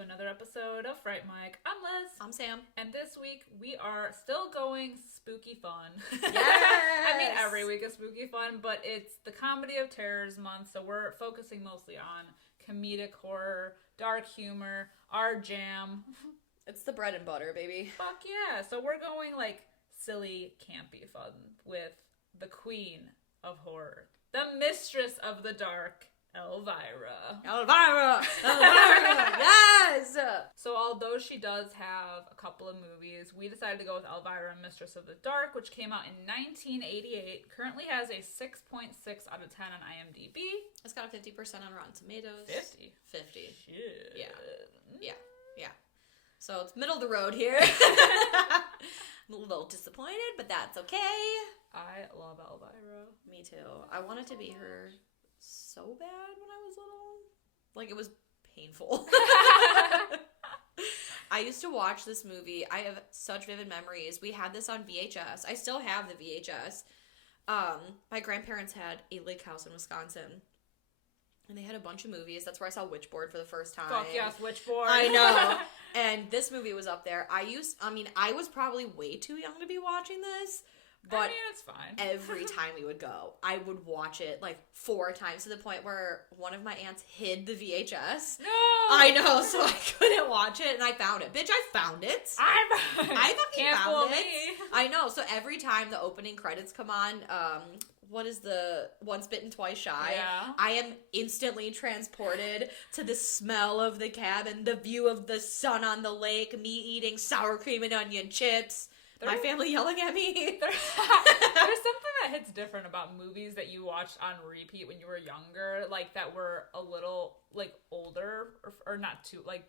to another episode of Fright Mic. I'm Liz. I'm Sam. And this week we are still going spooky fun. Yes! I mean, every week is spooky fun, but it's the Comedy of Terrors month, so we're focusing mostly on comedic horror, dark humor, our jam. It's the bread and butter, baby. Fuck yeah. So we're going like silly, campy fun with the queen of horror, the mistress of the dark, Elvira. Elvira! Elvira! Yes! So although she does have a couple of movies, we decided to go with Elvira, Mistress of the Dark, which came out in 1988. Currently has a 6.6 out of 10 on IMDb. It's got a 50% on Rotten Tomatoes. 50? 50. Shit. Yeah. So it's middle of the road here. I'm a little disappointed, but that's okay. I love Elvira. Me too. I wanted to be her so bad when I was little. Like, it was painful. I used to watch this movie. I have such vivid memories. We had this on VHS. I still have the VHS. My grandparents had a lake house in Wisconsin. And they had a bunch of movies. That's where I saw Witchboard for the first time. Fuck yes, Witchboard. I know. And this movie was up there. I was probably way too young to be watching this. But I mean, it's fine. Every time we would go, I would watch it like 4 times to the point where one of my aunts hid the VHS. No! I know, so I couldn't watch it, and I found it. Bitch, I found it. I fucking found it. Me. I know, so every time the opening credits come on, what is the Once Bitten, Twice Shy? Yeah. I am instantly transported to the smell of the cabin, the view of the sun on the lake, me eating sour cream and onion chips. My family yelling at me. There's something that hits different about movies that you watched on repeat when you were younger, like that were a little like older or not too like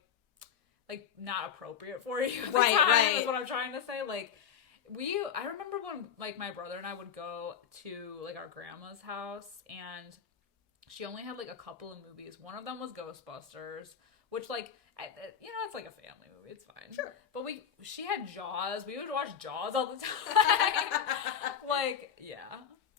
not appropriate for you. At the time, is what I'm trying to say. Like I remember when like my brother and I would go to like our grandma's house, and she only had like a couple of movies. One of them was Ghostbusters, which like it's like a family movie. It's fine. Sure. But she had Jaws. We would watch Jaws all the time. Like, yeah.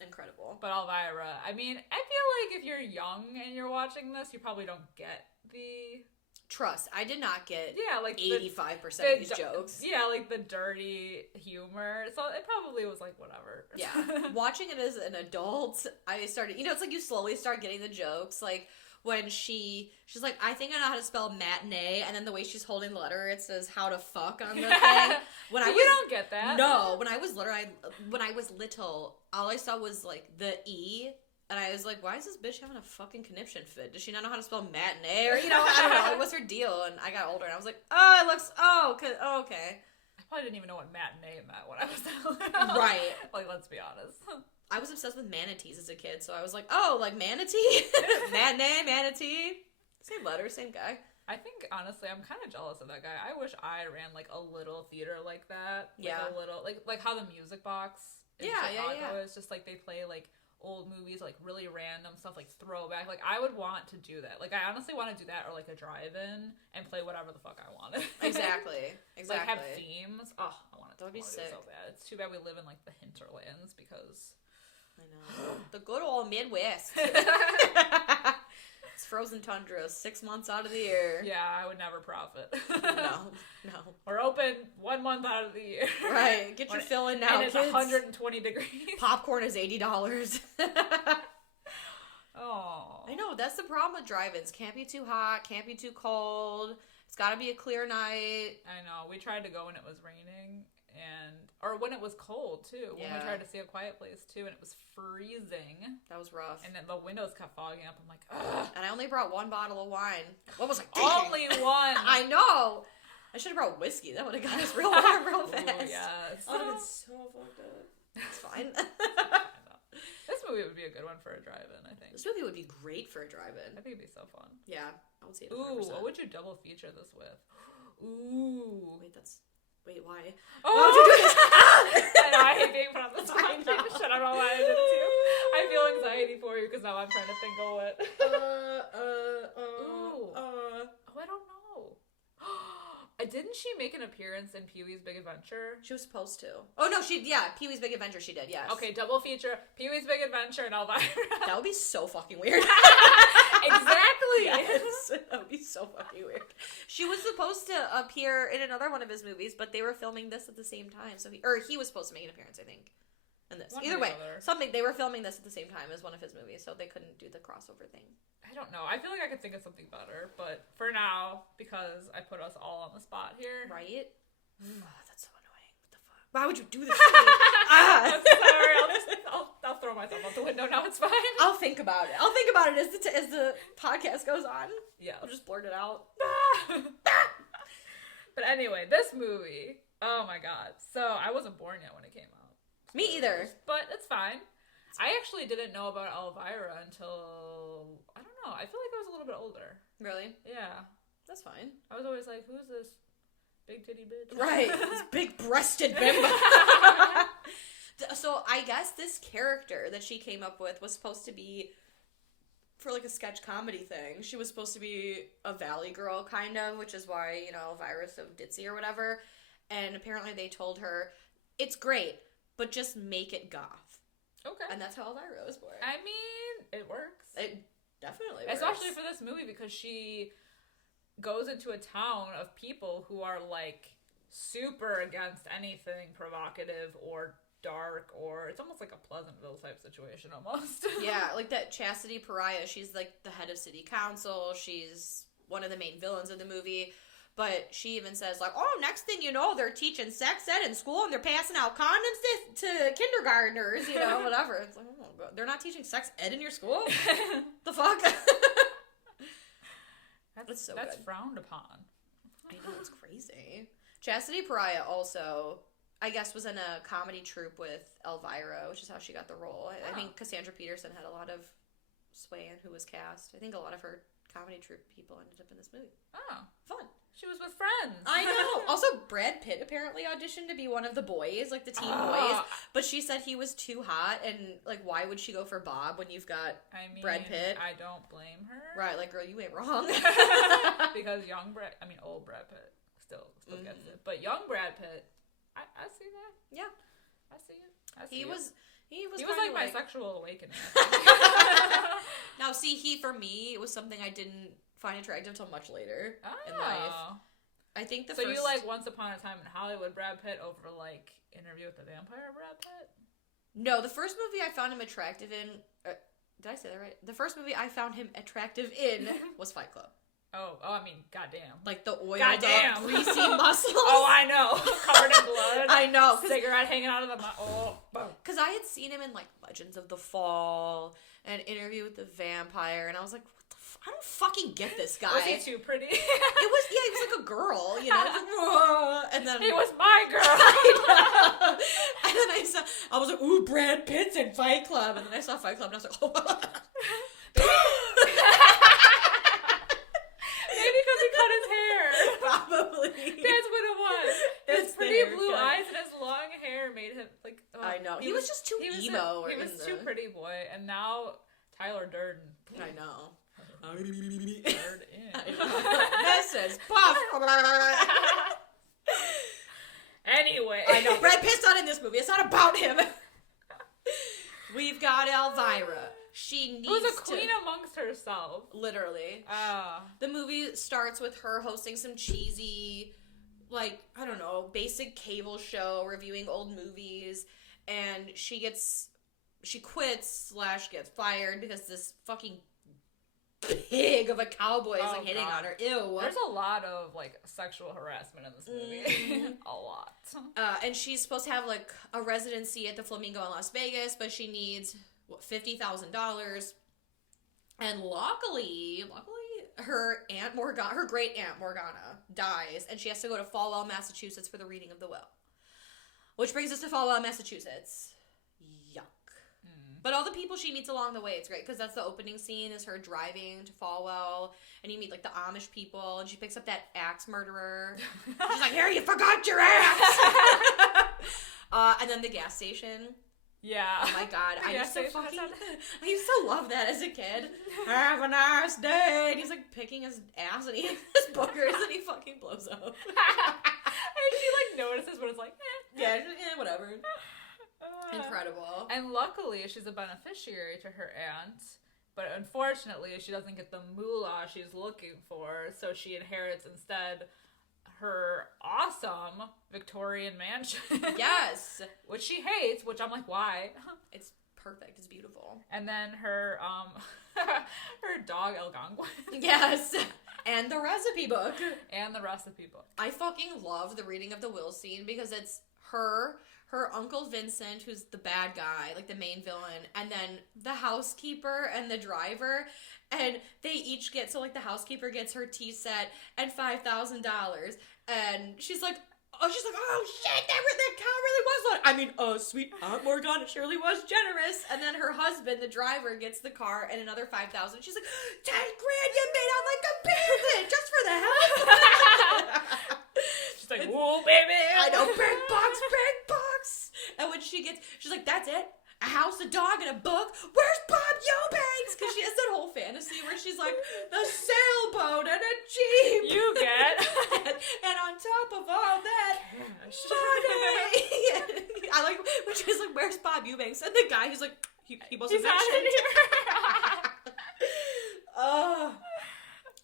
Incredible. But Elvira, I mean, I feel like if you're young and you're watching this, you probably don't get the... Trust, I did not get 85% of these jokes. Yeah, like the dirty humor. So it probably was like, whatever. Yeah. Watching it as an adult, I started... it's like you slowly start getting the jokes. Like... when she's like, I think I know how to spell matinee, and then the way she's holding the letter, it says how to fuck on the thing. You don't get that. No, when I was little, all I saw was like the E, and I was like, why is this bitch having a fucking conniption fit? Does she not know how to spell matinee? Or, I don't know, like, what's her deal? And I got older, and I was like, okay. I probably didn't even know what matinee meant when I was little. Right. Like, let's be honest. I was obsessed with manatees as a kid, so I was like, oh, like manatee? Matinee, manatee. Same letter, same guy. I think, honestly, I'm kind of jealous of that guy. I wish I ran, like, a little theater like that. Like, yeah. a little, like how the Music Box in Chicago is just, like, they play, like, old movies, like, really random stuff, like, throwback. Like, I would want to do that. Like, I honestly want to do that, or, like, a drive-in, and play whatever the fuck I wanted. Exactly. Like, have themes. Oh, I want it to be sick. So bad. It's too bad we live in, like, the hinterlands, because... I know. The good old Midwest. It's frozen tundra 6 months out of the year. Yeah, I would never profit. No. We're open 1 month out of the year. Right. Get your fill in now, and it's kids. 120 degrees. Popcorn is $80. Oh. I know. That's the problem with drive-ins. Can't be too hot. Can't be too cold. It's got to be a clear night. I know. We tried to go when it was raining. Or when it was cold, too. When we tried to see A Quiet Place, too, and it was freezing. That was rough. And then the windows kept fogging up. I'm like, ugh. And I only brought 1 bottle of wine. What was I thinking? Only one! I know! I should have brought whiskey. That would have got us real warm real fast. Ooh, yes. Oh, it's so fucked up. It's fine. This movie would be a good one for a drive-in, I think. This movie would be great for a drive-in. I think it'd be so fun. Yeah, I would see it 100%. Ooh, what would you double feature this with? Ooh. Wait, why? Oh! Why would you do this? I know, I hate being put on the spot. Shit, I don't know why I did it too. I feel anxiety for you because now I'm trying to think of what. I don't know. Didn't she make an appearance in Pee-wee's Big Adventure? She was supposed to. Oh, no, Pee-wee's Big Adventure, she did, yes. Okay, double feature, Pee-wee's Big Adventure and Elvira. That would be so fucking weird. Exactly! Exactly. Yes. That would be so fucking weird. She was supposed to appear in another one of his movies, but they were filming this at the same time. So he was supposed to make an appearance, I think, in this. One Either or way, the other. they were filming this at the same time as one of his movies, so they couldn't do the crossover thing. I don't know. I feel like I could think of something better, but for now, because I put us all on the spot here. Right? That's so annoying. What the fuck? Why would you do this to me? I'm sorry. I'll throw myself out the window now. It's fine. I'll think about it. As the podcast goes on. Yeah. I'll just blurt it out. But anyway, this movie. Oh my god. So I wasn't born yet when it came out. Me either. But it's fine. I actually didn't know about Elvira until, I don't know, I feel like I was a little bit older. Really? Yeah. That's fine. I was always like, who's this big titty bitch? Right. This big-breasted bimbo. So I guess this character that she came up with was supposed to be, for like a sketch comedy thing, she was supposed to be a valley girl, kind of, which is why, Elvira's so ditzy or whatever. And apparently they told her, it's great, but just make it goth. Okay. And that's how Elvira was born. I mean, it works. It definitely works. Especially for this movie, because she goes into a town of people who are, like, super against anything provocative or dark, or it's almost like a Pleasantville type situation almost. Yeah, like that Chastity Pariah. She's, like, the head of city council. She's one of the main villains of the movie. But she even says, like, oh, next thing you know, they're teaching sex ed in school and they're passing out condoms to kindergartners, whatever. It's like, oh, God. They're not teaching sex ed in your school? The fuck? That's That's frowned upon. I know, it's crazy. Chastity Pariah also, I guess, was in a comedy troupe with Elvira, which is how she got the role. I think Cassandra Peterson had a lot of sway in who was cast. I think a lot of her comedy troupe people ended up in this movie. Oh. Fun. She was with friends. I know. Also, Brad Pitt apparently auditioned to be one of the boys, like the teen boys. But she said he was too hot, and, like, why would she go for Bob when you've got Brad Pitt? I don't blame her. Right, like, girl, you ain't wrong. Because old Brad Pitt still gets it. But young Brad Pitt, I see that. Yeah. I see it. He was like my sexual awakening. Now, see, for me, it was something I didn't find attractive until much later in life. I think So you like Once Upon a Time in Hollywood Brad Pitt over, like, Interview with the Vampire Brad Pitt? No, the first movie I found him attractive in... did I say that right? The first movie I found him attractive in was Fight Club. Oh, I mean, goddamn. Like the oiled up, greasy muscles. Oh, I know. Covered in blood. I know. Cigarette hanging out of the mouth. Oh, boom. Because I had seen him in, like, Legends of the Fall and Interview with the Vampire, and I was like, what the I don't fucking get this guy. Was he too pretty? He was like a girl, Like, and then he was my girl. And then I was like, ooh, Brad Pitt's in Fight Club, and then I saw Fight Club, and I was like, oh. Maybe because he cut his hair. Probably. That's what it was. His pretty blue eyes and his long hair made him like. Oh, I know. He was just too emo. He was too pretty boy, and now Tyler Durden. I know. Mrs. Puff. Anyway, I know. Brad Pitt's not in this movie. It's not about him. We've got Elvira. She needs who's a queen amongst herself. Literally. The movie starts with her hosting some cheesy, like, I don't know, basic cable show reviewing old movies, and she quits / gets fired because this fucking pig of a cowboy is like hitting on her. Ew. There's a lot of like sexual harassment in this movie. A lot. And she's supposed to have like a residency at the Flamingo in Las Vegas, but she needs $50,000. And luckily, her great aunt Morgana dies, and she has to go to Falwell, Massachusetts for the reading of the will. Which brings us to Falwell, Massachusetts. Yuck. But all the people she meets along the way, it's great, because that's the opening scene, is her driving to Falwell, and you meet, like, the Amish people, and she picks up that axe murderer. She's like, here, you forgot your axe! And then the gas station. Yeah. Oh my god, I used to love that as a kid. Have a nice day! And he's, like, picking his ass, and he has his boogers, and he fucking blows up. And she, like, notices, but it's like, Yeah, whatever. Incredible. And luckily, she's a beneficiary to her aunt, But unfortunately, she doesn't get the moolah she's looking for, so she inherits instead her awesome Victorian mansion. Yes. Which she hates, which I'm like, why? It's perfect. It's beautiful. And then her her dog Algonquin. Yes. And the recipe book. And the recipe book. I fucking love the reading of the will scene because it's her Uncle Vincent, who's the bad guy, like the main villain, and then the housekeeper and the driver, and they each get, so like the housekeeper gets her tea set and $5,000, and she's like, oh shit, that cow really was one. I mean, sweet Aunt Morgana surely was generous. And then her husband, the driver, gets the car and another $5,000. She's like, $10,000 you made out like a bandit just for the help. She's like, whoa, baby. I know, big box. And when she gets, she's like, that's it? A house, a dog, and a book? Where's Bob Eubanks? Because she has that whole fantasy where she's like, the sailboat and a jeep. You get. and on top of all that, money. I like when she's like, where's Bob Eubanks? And the guy, he's like, he wasn't mentioned. Oh.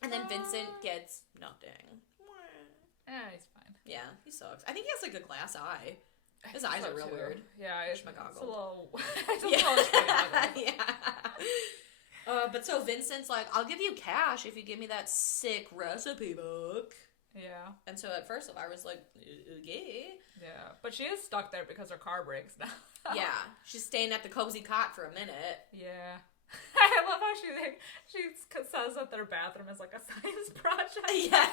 And then Vincent gets nothing. Yeah, he's fine. Yeah, he sucks. I think he has like a glass eye. His eyes are real weird. Yeah, it's a little. Yeah. But so Vincent's like, I'll give you cash if you give me that sick recipe book. Yeah. And so at first I was like, okay. Yeah, but she is stuck there because her car breaks now. Yeah, she's staying at the cozy cot for a minute. Yeah. I love how she says that their bathroom is like a science project. Yeah.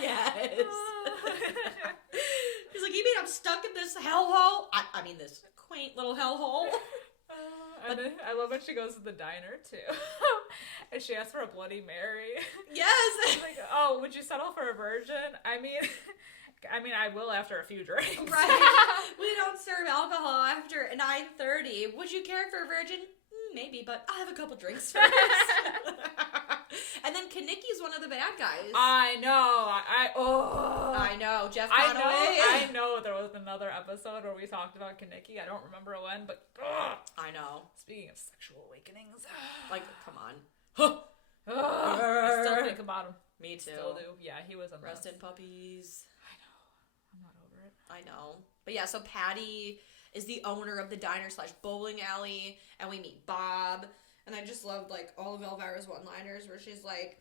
Yes. She's like, you mean I'm stuck in this hellhole? I mean, this quaint little hellhole. I love when she goes to the diner, too. And she asks for a Bloody Mary. Yes. Like, oh, would you settle for a virgin? I mean, I will after a few drinks. Right. We don't serve alcohol after 9:30. Would you care for a virgin? Maybe, but I'll have a couple drinks first. And then Kanicki's one of the bad guys. I know. I know. Jeff Conaway. I know there was another episode where we talked about Kanicki. I don't remember when, but I know. Speaking of sexual awakenings, like, come on. I still think about him. Me too. Still do. Yeah, he was a Rest in puppies. I know. I'm not over it. I know. But yeah, so Patty is the owner of the diner/bowling alley, and we meet Bob. And I just loved, like, all of Elvira's one-liners where she's like,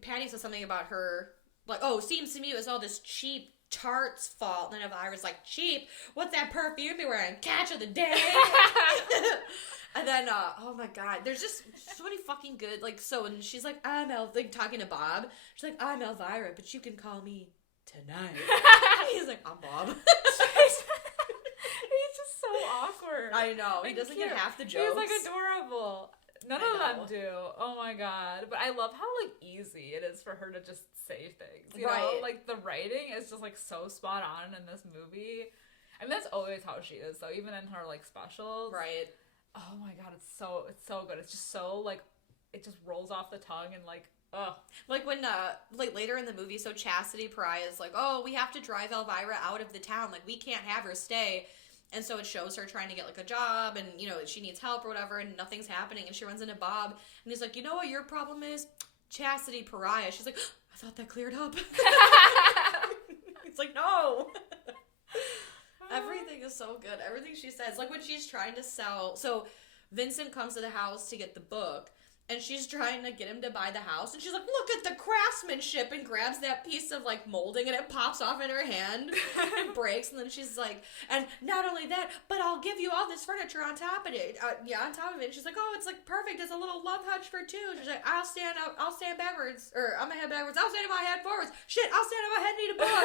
Patty says something about her, like, oh, seems to me it was all this cheap tart's fault. And then Elvira's like, cheap? What's that perfume you're wearing? Catch of the day? And then, oh my god, there's just so many fucking good, like, so, and she's like, talking to Bob. She's like, I'm Elvira, but you can call me tonight. He's like, I'm Bob. He's just so awkward. I know. He doesn't get half the jokes. He's like adorable. None of them do. Oh my god. But I love how like easy it is for her to just say things. You know? Like the writing is just like so spot on in this movie. I mean that's always how she is though, even in her like specials. Right. Oh my god, it's so good. It's just so like it just rolls off the tongue and like ugh. Like when like later in the movie, so Chastity Pariah is like, oh, we have to drive Elvira out of the town. Like we can't have her stay. And so it shows her trying to get, like, a job, and, you know, she needs help or whatever, and nothing's happening, and she runs into Bob, and he's like, you know what your problem is? Chastity Pariah. She's like, I thought that cleared up. It's like, no. Everything is so good. Everything she says. Like, when she's trying to sell... So, Vincent comes to the house to get the book, and she's trying to get him to buy the house, and she's like, look at the craftsmanship, and grabs that piece of, like, molding, and it pops off in her hand, and breaks, and then she's like, and not only that, but I'll give you all this furniture on top of it, on top of it, and she's like, oh, it's, like, perfect, it's a little love hutch for two, and she's like, I'll stand backwards, or I'm gonna head backwards, I'll stand on my head forwards, shit, I'll stand on my head, need a book,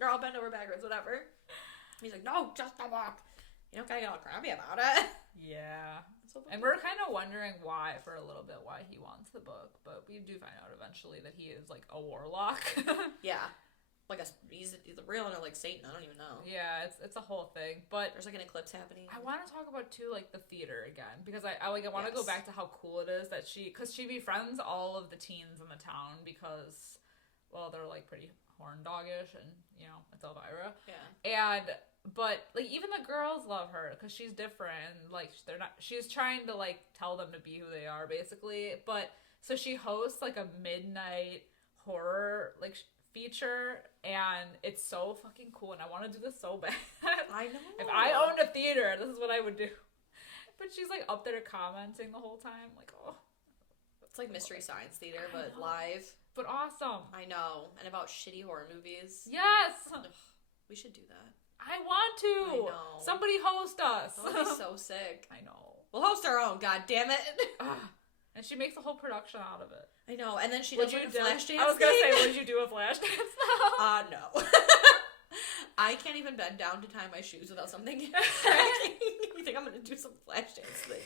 or I'll bend over backwards, whatever. He's like, no, just a book. You don't gotta get all crabby about it. Yeah. And we're kind of wondering why, for a little bit, why he wants the book. But we do find out eventually that he is, like, a warlock. Yeah. Like, he's real and like Satan. I don't even know. Yeah, it's a whole thing. But there's, like, an eclipse happening. I want to talk about, too, like, the theater again. Because I want to go back to how cool it is that because she befriends all of the teens in the town because, well, they're, like, pretty horn doggish and, you know, it's Elvira. Yeah. And but like even the girls love her because she's different. Like they're not. She's trying to like tell them to be who they are, basically. But so she hosts like a midnight horror like feature, and it's so fucking cool. And I want to do this so bad. I know. If I owned a theater, this is what I would do. But she's like up there commenting the whole time, like, oh. It's like Mystery Science Theater, but live. But awesome. I know. And about shitty horror movies. Yes. Ugh, we should do that. I want to. I know. Somebody host us. That would be so sick. I know. We'll host our own, god damn it. And she makes a whole production out of it. I know. And then she does like a flash dance. I was going to say, would you do a flash dance now? No. I can't even bend down to tie my shoes without something. You think I'm going to do some flash dance thing?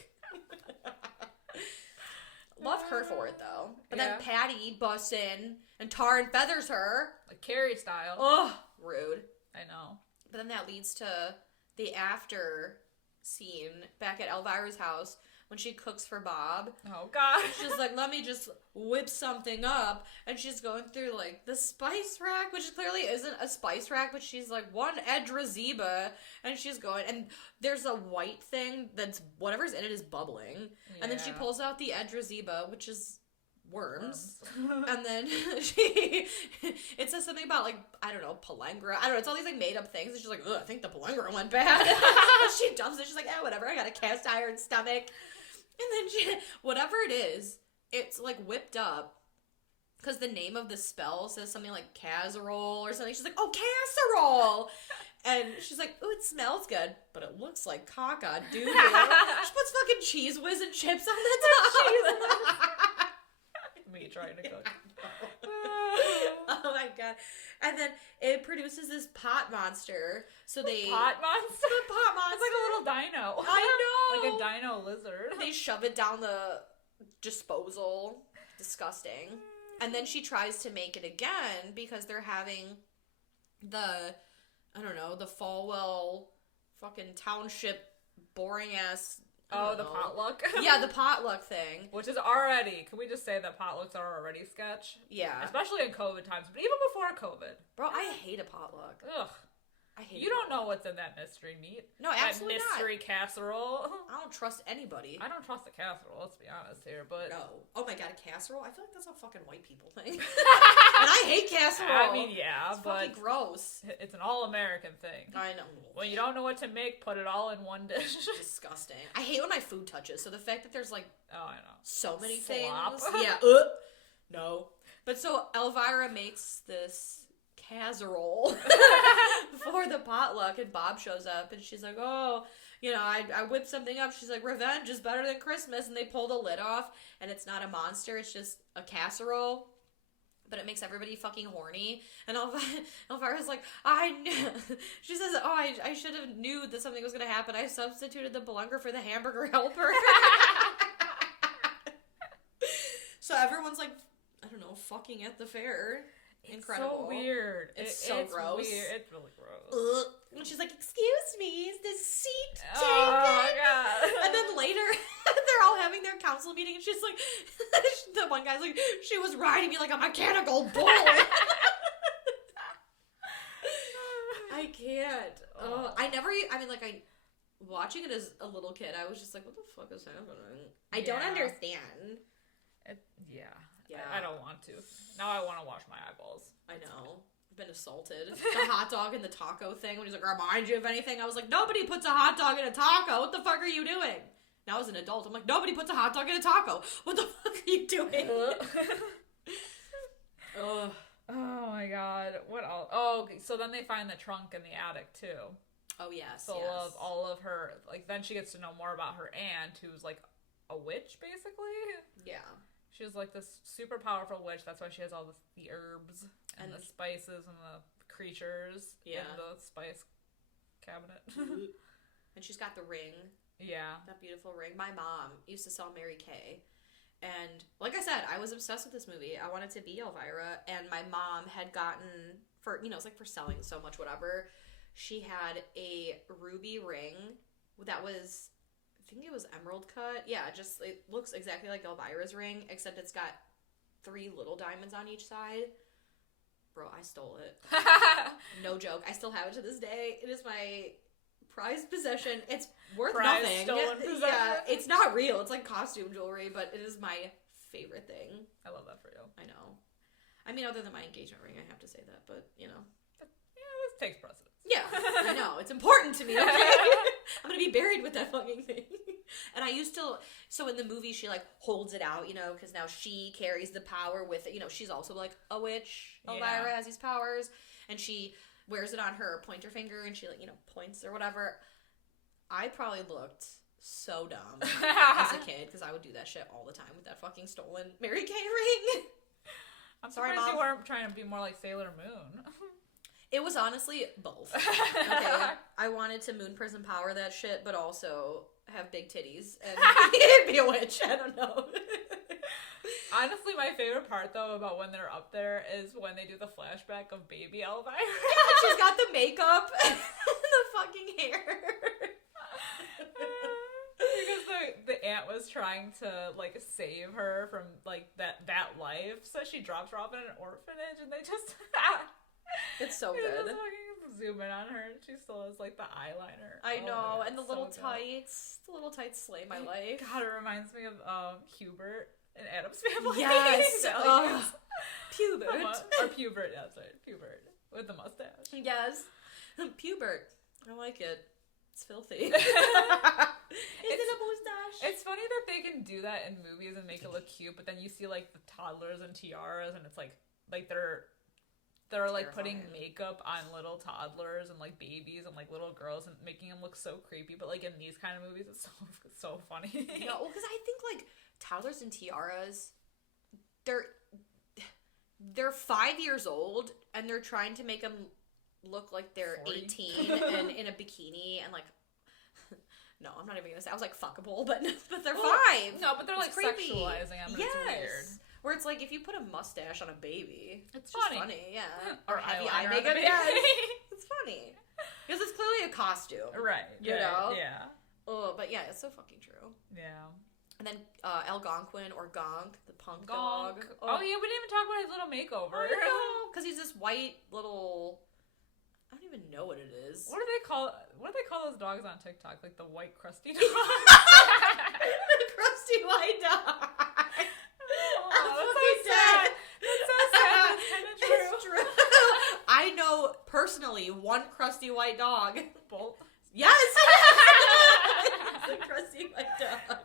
Love her for it, though. But then Patty busts in and tar and feathers her. Like Carrie style. Ugh, rude. I know. But then that leads to the after scene back at Elvira's house when she cooks for Bob. Oh, God. She's like, let me just whip something up. And she's going through, like, the spice rack, which clearly isn't a spice rack, but she's like, one Edrazeba. And she's going, and there's a white thing that's, whatever's in it is bubbling. Yeah. And then she pulls out the Edrazeba, which is worms. And then it says something about, like, I don't know, Palengra. I don't know, it's all these, like, made-up things. And she's like, ugh, I think the Palengra went bad. She dumps it. She's like, whatever, I got a cast iron stomach. And then whatever it is, it's like whipped up because the name of the spell says something like casserole or something. She's like, oh, casserole. And she's like, oh, it smells good, but it looks like caca doo-doo. She puts fucking cheese whiz and chips on the top. Me trying to cook. Oh my god. And then it produces this pot monster. So they pot monster? The pot monster. It's like a little dino. I know. Like a dino lizard. They shove it down the disposal. Disgusting. And then she tries to make it again because they're having the Falwell fucking township boring ass. Oh, the potluck? Yeah, the potluck thing. Which is already, can we just say that potlucks are already sketch? Yeah. Especially in COVID times, but even before COVID. Bro, I hate a potluck. Ugh. I hate You don't know what's in that mystery meat. No, absolutely that mystery casserole. I don't trust anybody. I don't trust the casserole, let's be honest here, but... No. Oh my god, a casserole? I feel like that's a fucking white people thing. And I hate casserole. I mean, yeah, it's but... fucking gross. It's an all-American thing. I know. When you don't know what to make, put it all in one dish. Disgusting. I hate when my food touches, so the fact that there's, like... Oh, I know. So many Slop. things. Yeah. No. But so Elvira makes this casserole for the potluck, and Bob shows up, and she's like, oh, I whipped something up. She's like, revenge is better than Christmas, and they pull the lid off, and it's not a monster, it's just a casserole, but it makes everybody fucking horny, and Elvira's like, she says, oh, I should have knew that something was going to happen. I substituted the Belunger for the hamburger helper. So everyone's like, I don't know, fucking at the fair. Incredible. It's so weird. It's so gross. Weird. It's really gross. And she's like, excuse me, is this seat taken? Oh, God. And then later, they're all having their council meeting, and she's like, the one guy's like, she was riding me like a mechanical bull. I can't. Watching it as a little kid, I was just like, what the fuck is happening? I don't understand. Yeah. Yeah. I don't want to. Now I want to wash my eyeballs. I know. I've been assaulted. The hot dog and the taco thing, when he's like, remind you of anything? I was like, nobody puts a hot dog in a taco. What the fuck are you doing? Now as an adult, I'm like, nobody puts a hot dog in a taco. What the fuck are you doing? Ugh. Oh my god. What else? Oh, okay. So then they find the trunk in the attic too. Oh, yes. Full of all of her, like, then she gets to know more about her aunt, who's like a witch, basically. Yeah. She's like this super powerful witch. That's why she has all the herbs and the spices and the creatures in the spice cabinet. And she's got the ring. Yeah. That beautiful ring. My mom used to sell Mary Kay. And like I said, I was obsessed with this movie. I wanted to be Elvira. And my mom had gotten, it's like for selling so much, whatever. She had a ruby ring that was... I think it was emerald cut. Yeah, it looks exactly like Elvira's ring, except it's got 3 little diamonds on each side. Bro, I stole it. No joke. I still have it to this day. It is my prized possession. It's worth nothing. Stolen possession. Yeah, it's not real. It's like costume jewelry, but it is my favorite thing. I love that for you. I know. I mean, other than my engagement ring, I have to say that, but, you know. Yeah, this takes precedence. Yeah, I know. It's important to me, okay? I'm gonna be buried with that fucking thing. And I used to, so in the movie, she, like, holds it out, you know, because now she carries the power with it. You know, she's also, like, a witch. Elvira has these powers. And she wears it on her pointer finger, and she, like, you know, points or whatever. I probably looked so dumb as a kid, because I would do that shit all the time with that fucking stolen Mary Kay ring. I'm sorry, surprised Mom. you weren't trying to be more like Sailor Moon. It was honestly both. Okay, I wanted to moon prison power that shit, but also have big titties and be a witch. I don't know. Honestly, my favorite part though about when they're up there is when they do the flashback of baby Elvira. Yeah, she's got the makeup and the fucking hair. Because the aunt was trying to like save her from like that life, so she drops her off in an orphanage, and they just it's so they good. just fucking zoom in on her, and she still has like the eyeliner. I know, and the little good. tights. The little tights slay my life. God, it reminds me of Hubert in Addams Family. Yes. Pubert. Or Pubert, yeah, sorry. Pubert. With the mustache. Yes. Pubert. I like it. It's filthy. Is it a mustache? It's funny that they can do that in movies and make it look cute, but then you see like the toddlers and tiaras, and it's like they're like putting makeup on little toddlers and like babies and like little girls and making them look so creepy. But like in these kind of movies, it's so funny. No, because I think like toddlers and tiaras, they're 5 years old, and they're trying to make them look like they're 40. 18 and in a bikini and like. No, I'm not even gonna say. I was like fuckable, but they're 5. No, but they're like creepy. sexualizing them. And Yes. It's weird. Where it's like if you put a mustache on a baby, It's just funny. yeah. Or heavy eyeliner eye on the makeup, baby. yes. It's funny. Because it's clearly a costume. Right. You know? Yeah. Oh, but yeah, it's so fucking true. Yeah. And then Algonquin or Gonk, the punk Gonk. dog. Oh yeah, we didn't even talk about his little makeover. I know, because he's this white little. I don't even know what it is. What do they call those dogs on TikTok? Like the white crusty dog. The crusty white dog. Oh, that's so sad. That's so sad. That's kind of true. It's true. I know personally one crusty white dog. Bolt. Yes. It's a crusty white dog.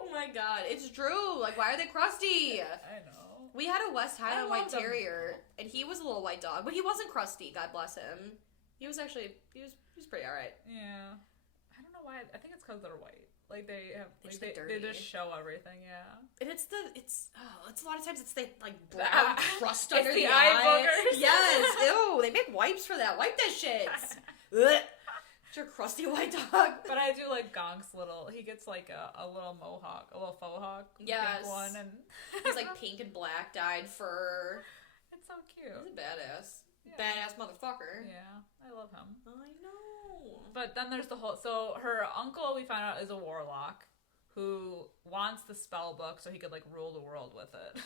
Oh my god, it's true. Like, why are they crusty? I know. We had a West Highland White them. Terrier, and he was a little white dog, but he wasn't crusty. God bless him. He was pretty alright. Yeah. I don't know why. I think it's because they're white. Like they have, They like just look they dirty. just show everything. Yeah. And it's a lot of times it's the like brown crust It's under the the eye eye. boogers. Yes. Ew. They make wipes for that. Wipe that shit. Ugh. It's your crusty white dog. But I do like Gonk's little. He gets like a little mohawk, a little faux hawk. Yes. Pink one, and He's like pink and black dyed fur. it's so cute. He's a badass. Yeah. Badass motherfucker. Yeah, I love him. I know. But then there's the whole. So her uncle, we found out, is a warlock who wants the spell book so he could like rule the world with it.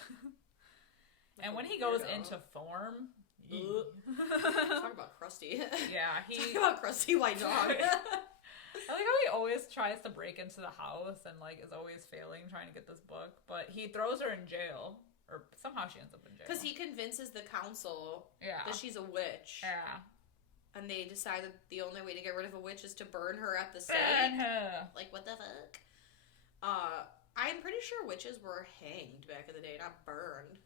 And when he goes into form, Talk about crusty. yeah, Talk about crusty white dog. I like how he always tries to break into the house and like is always failing trying to get this book, but he throws her in jail, or somehow she ends up in jail. Because he convinces the council Yeah. that she's a witch. Yeah. And they decide that the only way to get rid of a witch is to burn her at the stake. Burn her. Like, what the fuck? I'm pretty sure witches were hanged back in the day, not burned.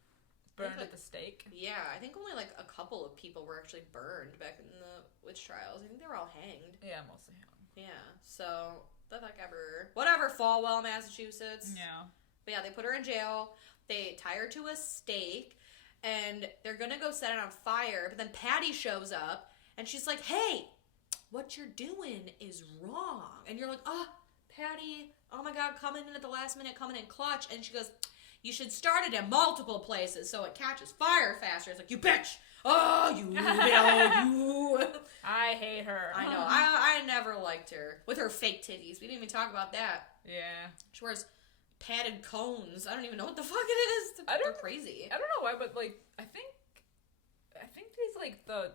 Burned at the stake. Yeah, I think only like a couple of people were actually burned back in the witch trials. I think they were all hanged. Yeah, mostly him. Yeah, so the fuck ever. Whatever, Falwell, Massachusetts. Yeah. But yeah, they put her in jail. They tie her to a stake, and they're gonna go set it on fire. But then Patty shows up, and she's like, "Hey, what you're doing is wrong." And you're like, "Oh, Patty, oh my God, coming in at the last minute, coming in clutch." And she goes, "You should start it in multiple places so it catches fire faster." It's like, "You bitch! Oh, you, you." I hate her. I know. I never liked her with her fake titties. We didn't even talk about that. Yeah. She wears padded cones. I don't even know what the fuck it is. They're crazy. I don't know why, but like I think these like the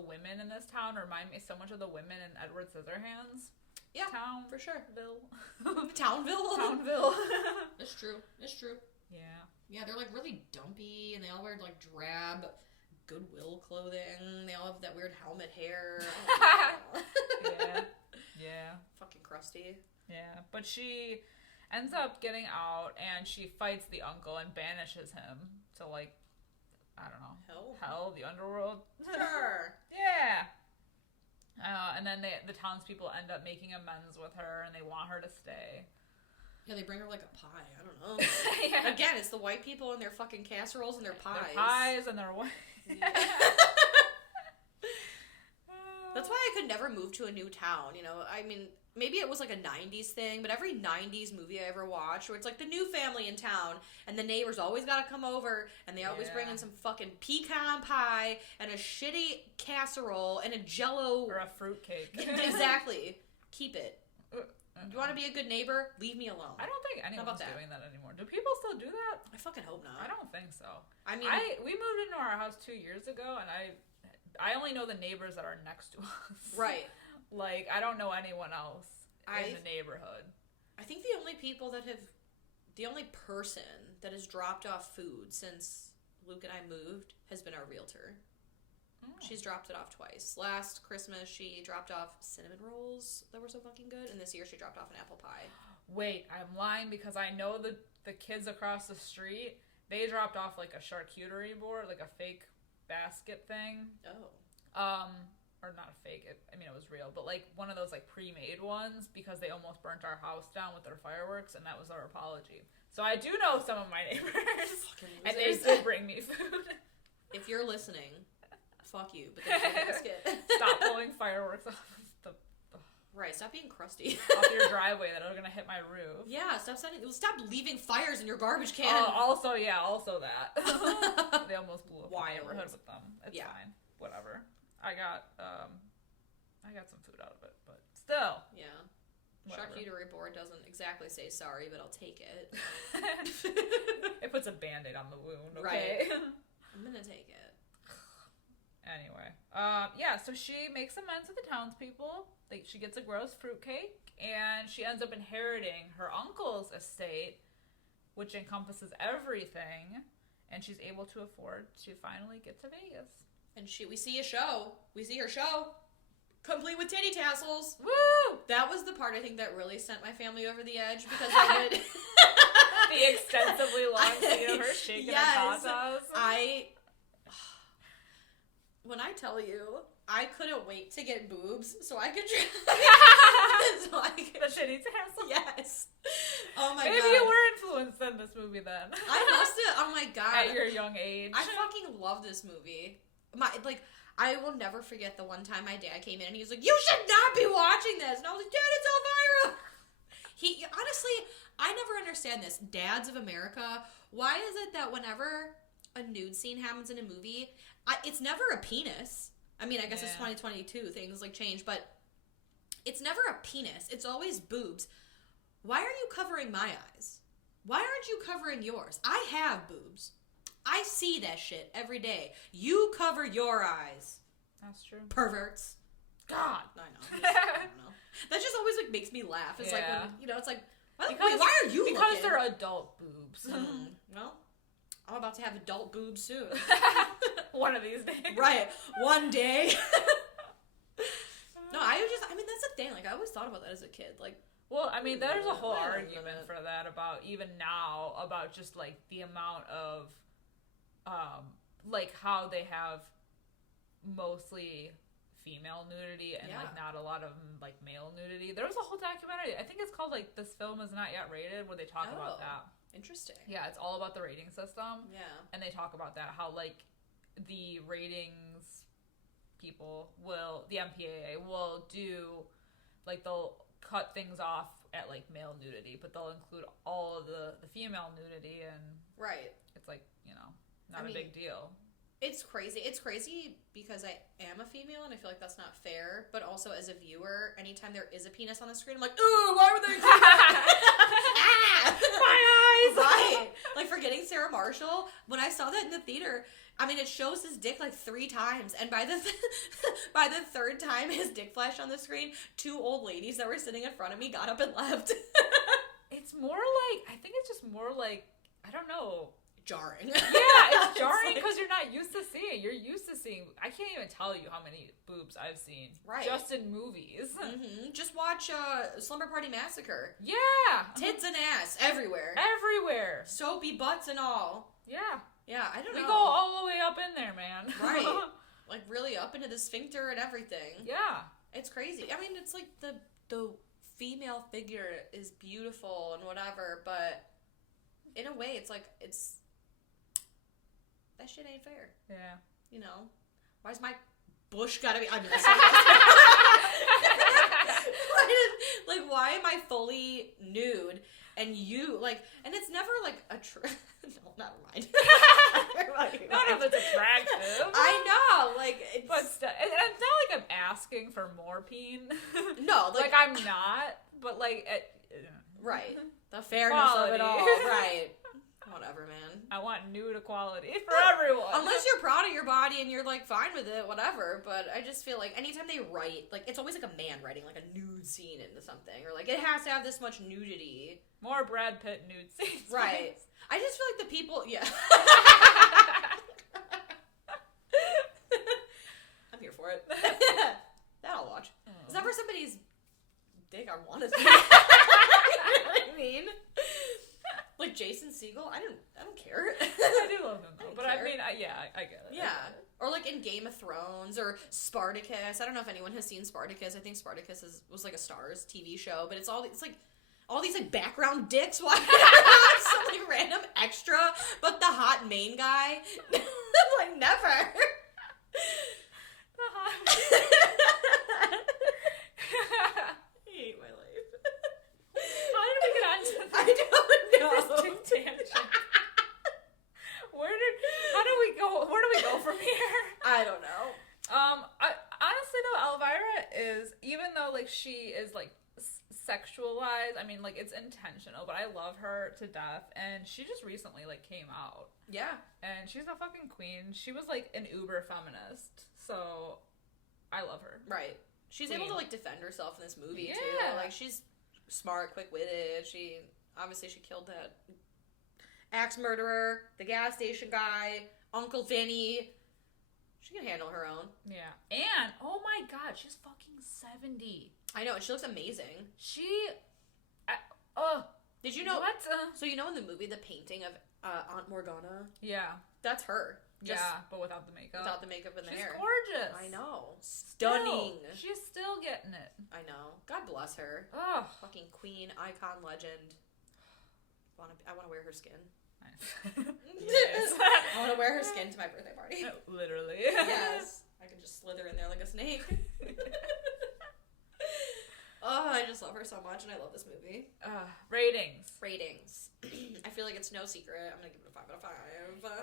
women in this town remind me so much of the women in Edward Scissorhands. Yeah, town for sure. Townville. It's true. Yeah. Yeah, they're like really dumpy, and they all wear like drab Goodwill clothing. They all have that weird helmet hair. Yeah. Fucking crusty. Yeah, but she ends up getting out, and she fights the uncle and banishes him to, like, I don't know. Hell, the underworld. Sure. Yeah. And then the townspeople end up making amends with her, and they want her to stay. Yeah, they bring her like a pie. I don't know. Yeah. Again, it's the white people and their fucking casseroles and their pies. Their pies and their white. Yeah. That's why I could never move to a new town, you know? I mean, maybe it was like a 90s thing, but every 90s movie I ever watched where it's like the new family in town and the neighbors always gotta come over and they always bring in some fucking pecan pie and a shitty casserole and a Jell-O. Or a fruitcake. Exactly. Keep it. You want to be a good neighbor? Leave me alone. I don't think anyone's doing that anymore. Do people still do that? I fucking hope not. I don't think so. I mean, we moved into our house 2 years ago, and I only know the neighbors that are next to us. Right. Like, I don't know anyone else in the neighborhood. I think the only person that has dropped off food since Luke and I moved has been our realtor. She's dropped it off twice. Last Christmas, she dropped off cinnamon rolls that were so fucking good, and this year she dropped off an apple pie. Wait, I'm lying because I know the kids across the street, they dropped off like a charcuterie board, like a fake basket thing. Oh. Or not a fake, it was real, but like one of those like pre-made ones because they almost burnt our house down with their fireworks, and that was our apology. So I do know some of my neighbors, and they still bring me food. If you're listening... Fuck you, but there's a basket. Stop pulling fireworks off the Right, stop being crusty. off your driveway that are gonna hit my roof. Yeah, stop leaving fires in your garbage can. Also that. They almost blew up my neighborhood with them. It's fine. Whatever. I got some food out of it, but still. Yeah. Whatever. Charcuterie board doesn't exactly say sorry, but I'll take it. It puts a Band-Aid on the wound, okay? Right. I'm gonna take it. Anyway, so she makes amends with the townspeople. She gets a gross fruitcake, and she ends up inheriting her uncle's estate, which encompasses everything, and she's able to afford to finally get to Vegas. And we see her show, complete with titty tassels. Woo! That was the part I think that really sent my family over the edge because I did the extensively long scene of her shaking her tatas. When I tell you, I couldn't wait to get boobs so I could The shitty tassel? Yes. Oh my god. Maybe you were influenced in this movie then. I must have. Oh my god. At your young age. I fucking love this movie. I will never forget the one time my dad came in and he was like, "You should not be watching this." And I was like, "Dad, it's Elvira." Honestly, I never understand this. Dads of America, why is it that whenever a nude scene happens in a movie, it's never a penis? I mean, I guess it's 2022, things like change, but it's never a penis. It's always boobs. Why are you covering my eyes? Why aren't you covering yours? I have boobs. I see that shit every day. You cover your eyes. That's true. Perverts. God. I know. I don't know. That just always makes me laugh. It's like, when, it's like, why are you because looking? They're adult boobs. Well, I'm about to have adult boobs soon. One of these days. Right. One day. No, that's the thing. Like, I always thought about that as a kid. Like, well, I mean, there's a whole argument for that about even now about just like the amount of, like how they have mostly female nudity and like not a lot of like male nudity. There was a whole documentary. I think it's called like This Film Is Not Yet Rated, where they talk about that. Interesting. Yeah, it's all about the rating system. Yeah. And they talk about that, how like the ratings people the MPAA will do, like they'll cut things off at like male nudity, but they'll include all of the female nudity, and it's like, not a big deal. It's crazy. It's crazy because I am a female and I feel like that's not fair, but also as a viewer, anytime there is a penis on the screen, I'm like, ooh, why were they my eyes! guys. Right. Like, forgetting Sarah Marshall, when I saw that in the theater, I mean, it shows his dick like 3 times, and by the by the 3rd time his dick flashed on the screen, 2 old ladies that were sitting in front of me got up and left. It's more like, I think it's just more like, I don't know. Jarring. Yeah, it's jarring because you're not used to seeing. You're used to seeing. I can't even tell you how many boobs I've seen. Right. Just in movies. Mm-hmm. Just watch Slumber Party Massacre. Yeah. Tits and ass everywhere. Everywhere. Soapy butts and all. Yeah. Yeah, I don't know. We go all the way up in there, man. Right. Like, really up into the sphincter and everything. Yeah. It's crazy. I mean, it's like the female figure is beautiful and whatever, but in a way, it's like, that shit ain't fair. Yeah. You know? Why's my bush gotta be... I'm like, why am I fully nude and you, like... And it's never, like, no, never mind. None of it's attractive. I know, like... But it's not like I'm asking for more peen. No, like I'm not, but, like... Right. The fairness Quality. of it all. Right. Whatever, man. I want nude equality for everyone. Unless you're proud of your body and you're, like, fine with it, whatever. But I just feel like anytime they write, like, it's always, like, a man writing, like, a nude scene into something. Or, like, it has to have this much nudity. More Brad Pitt nude scenes. Right. I just feel like the people... Yeah. I'm here for it. That I'll watch. Is that for somebody's dick I want to see? You know what I mean? Like Jason Segel, I don't care. I do love him though, but care. I mean, I get it. Yeah, or like in Game of Thrones or Spartacus. I don't know if anyone has seen Spartacus. I think Spartacus was like a Starz TV show, but it's like all these like background dicks walking around, some like random extra, but the hot main guy, like never. The hot. I hate my life. How did we get onto this? I don't know. This dick tangent. Where do we go from here? I don't know. Honestly though, Elvira is, even though like she is like sexualized, I mean like it's intentional, but I love her to death, and she just recently like came out. Yeah. And she's a fucking queen. She was like an uber feminist, so I love her. Right. She's Queen. able to like defend herself in this movie Yeah. too. Like she's smart, quick-witted. She killed that axe murderer, the gas station guy, Uncle Vinny. She can handle her own. Yeah. And oh my god, she's fucking 70. I know, and she looks amazing. Did you know what? So you know in the movie the painting of Aunt Morgana? Yeah. That's her. Just but without the makeup. without the makeup and the She's hair. gorgeous. I know. Stunning. She's still getting it. I know. God bless her. Oh. Fucking queen, icon, legend. I want to wear her skin. Yes. I want to wear her skin to my birthday party. Literally. Yes. I can just slither in there like a snake. Oh, I just love her so much, and I love this movie. Ratings. I feel like it's no secret. I'm going to give it a 5 out of 5.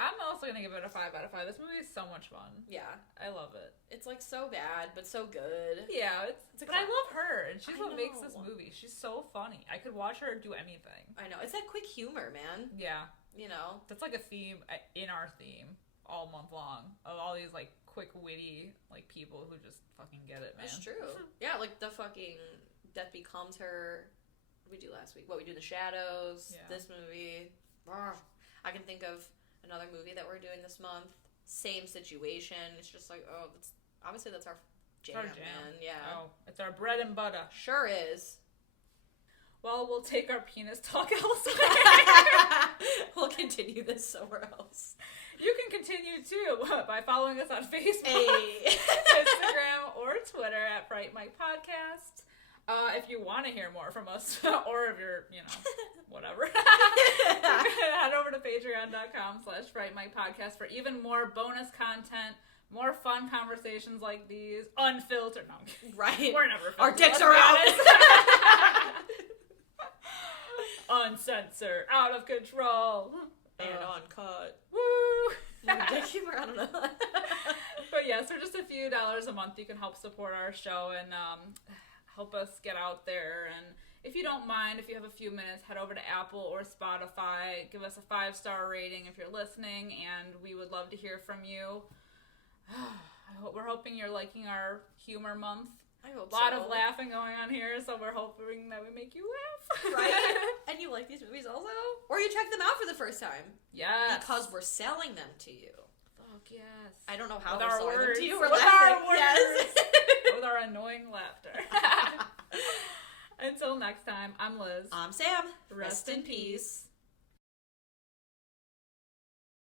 I'm also going to give it a 5 out of 5. This movie is so much fun. Yeah. I love it. It's like so bad, but so good. Yeah, but I love her, and she's what makes this know. movie. She's so funny. I could watch her do anything. I know. It's that quick humor, man. Yeah. You know? That's like a theme in our theme all month long of all these like quick, witty like people who just fucking get it, man. It's true. Yeah, like the fucking Death Becomes Her. What did we do last week? What we do in the Shadows. Yeah. This movie. I can think of another movie that we're doing this month. Same situation. It's just like, obviously that's our jam, man. Yeah. Oh, it's our bread and butter. Sure is. Well, we'll take our penis talk elsewhere. We'll continue this somewhere else. You can continue too by following us on Facebook, Instagram, or Twitter at Fright Mic Podcast. If you want to hear more from us, or if you're, whatever, head over to patreon.com/Fright Mic Podcast for even more bonus content, more fun conversations like these, unfiltered. No, right. We're never filtered. Our dicks are out. Uncensored, out of control, and uncut. Woo! Dick humor, I don't know. But yes, for just a few dollars a month, you can help support our show, and help us get out there. And if you don't mind, if you have a few minutes, head over to Apple or Spotify. Give us a 5-star rating if you're listening, and we would love to hear from you. We're hoping you're liking our humor month. I hope so. A lot of laughing going on here, so we're hoping that we make you laugh. Right? And you like these movies also? Or you check them out for the first time. Yes. Because we're selling them to you. Fuck yes. I don't know how with we're our selling words. them to you. We're with laughing. Our words. Yes. With our annoying laughter. Until next time, I'm Liz. I'm Sam. Rest in peace.